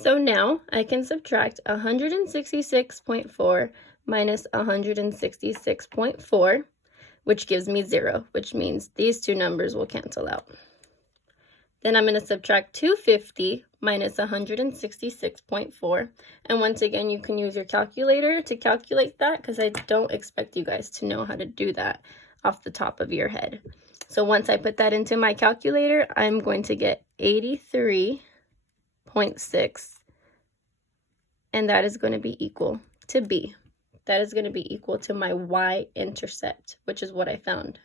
So now I can subtract 166.4 minus 166.4, which gives me 0, which means these two numbers will cancel out. Then I'm going to subtract 250 minus 166.4. And once again, you can use your calculator to calculate that, because I don't expect you guys to know how to do that off the top of your head. So once I put that into my calculator, I'm going to get 83.6. And that is going to be equal to B. That is going to be equal to my y-intercept, which is what I found.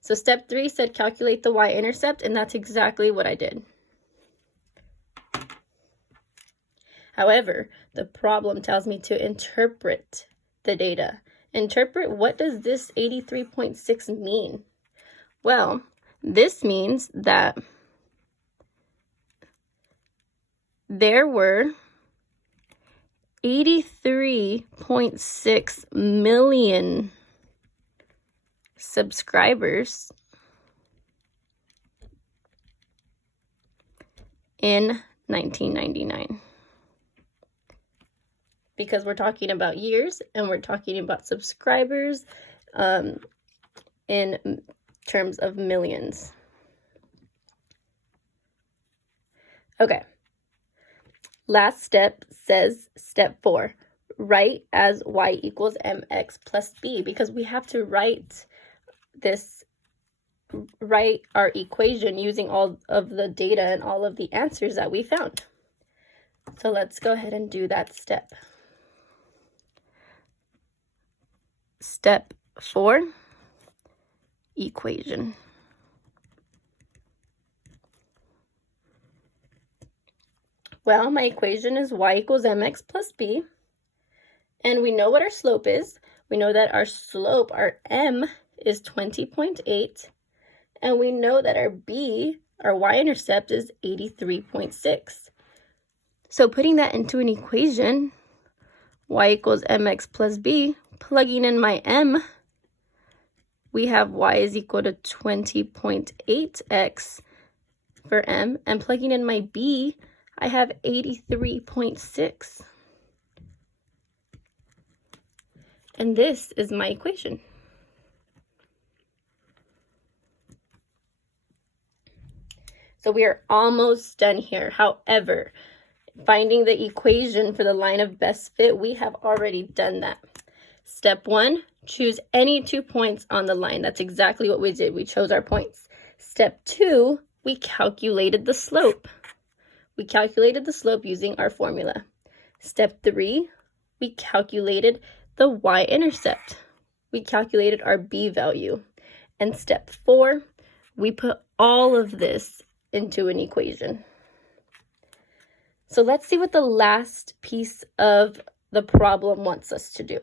So step 3 said calculate the y-intercept, and that's exactly what I did. However, the problem tells me to interpret the data. Interpret, what does this 83.6 mean? Well, this means that there were 83.6 million subscribers in 1999. Because we're talking about years and we're talking about subscribers in terms of millions. Okay. Last step says step 4, write as y equals mx plus b, because we have to write our equation using all of the data and all of the answers that we found. So let's go ahead and do that step. Step 4, equation. Well, my equation is y equals mx plus b, and we know what our slope is. We know that our slope, our m, is 20.8, and we know that our b, our y-intercept, is 83.6. So putting that into an equation, y equals mx plus b, plugging in my m, we have y is equal to 20.8x for m, and plugging in my b, I have 83.6. And this is my equation. So we are almost done here. However, finding the equation for the line of best fit, we have already done that. Step 1, choose any 2 points on the line. That's exactly what we did. We chose our points. Step 2, we calculated the slope. We calculated the slope using our formula. Step 3, we calculated the y-intercept. We calculated our b value. And step 4, we put all of this into an equation. So let's see what the last piece of the problem wants us to do.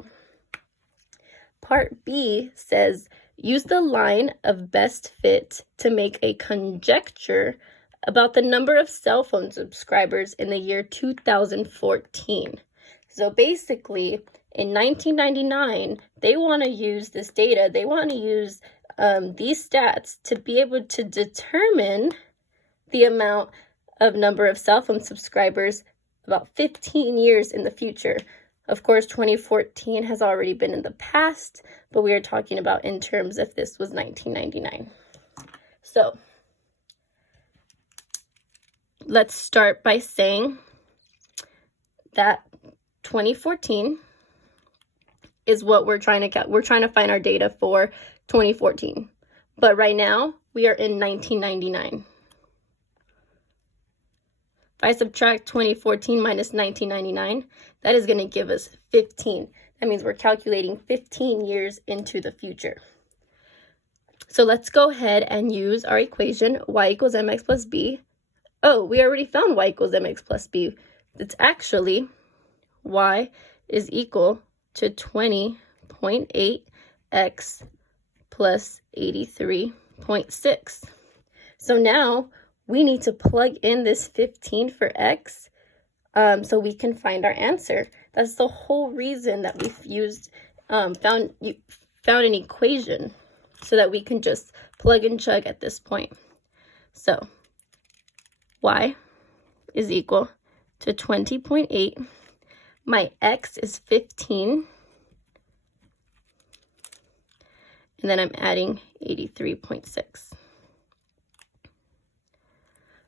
Part B says, use the line of best fit to make a conjecture about the number of cell phone subscribers in the year 2014. So basically, in 1999, they want to use this data. They want to use these stats to be able to determine the amount of number of cell phone subscribers about 15 years in the future. Of course, 2014 has already been in the past, but we are talking about in terms if this was 1999. So let's start by saying that 2014 is what we're trying to find our data for 2014. But right now, we are in 1999. If I subtract 2014 minus 1999, that is going to give us 15. That means we're calculating 15 years into the future. So let's go ahead and use our equation, y equals mx plus b. Oh, we already found y equals mx plus b. It's actually y is equal to 20.8x plus 83.6. So now we need to plug in this 15 for x so we can find our answer. That's the whole reason that we've used found an equation, so that we can just plug and chug at this point. So y is equal to 20.8. My x is 15. And then I'm adding 83.6.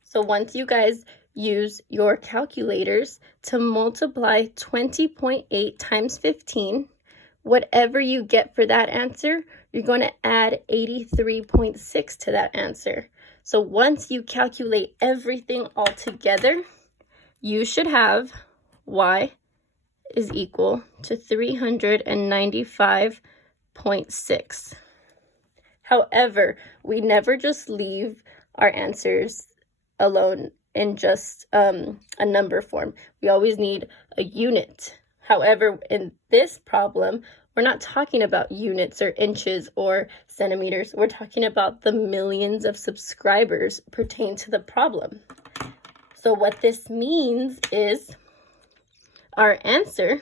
So once you guys use your calculators to multiply 20.8 times 15, whatever you get for that answer, you're going to add 83.6 to that answer. So once you calculate everything all together, you should have y is equal to 395.6. However, we never just leave our answers alone in just a number form. We always need a unit. However, in this problem, we're not talking about units or inches or centimeters. We're talking about the millions of subscribers pertain to the problem. So what this means is our answer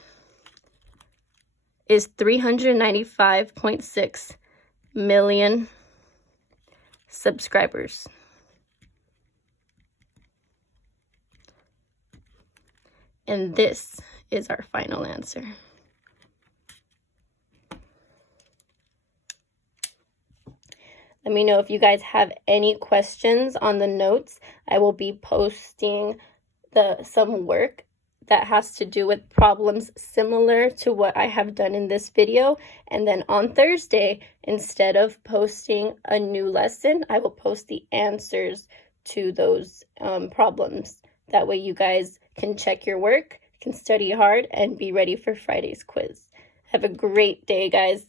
is 395.6 million subscribers. And this is our final answer. Let me know if you guys have any questions on the notes. I will be posting some work that has to do with problems similar to what I have done in this video. And then on Thursday, instead of posting a new lesson, I will post the answers to those problems. That way you guys can check your work, can study hard, and be ready for Friday's quiz. Have a great day, guys.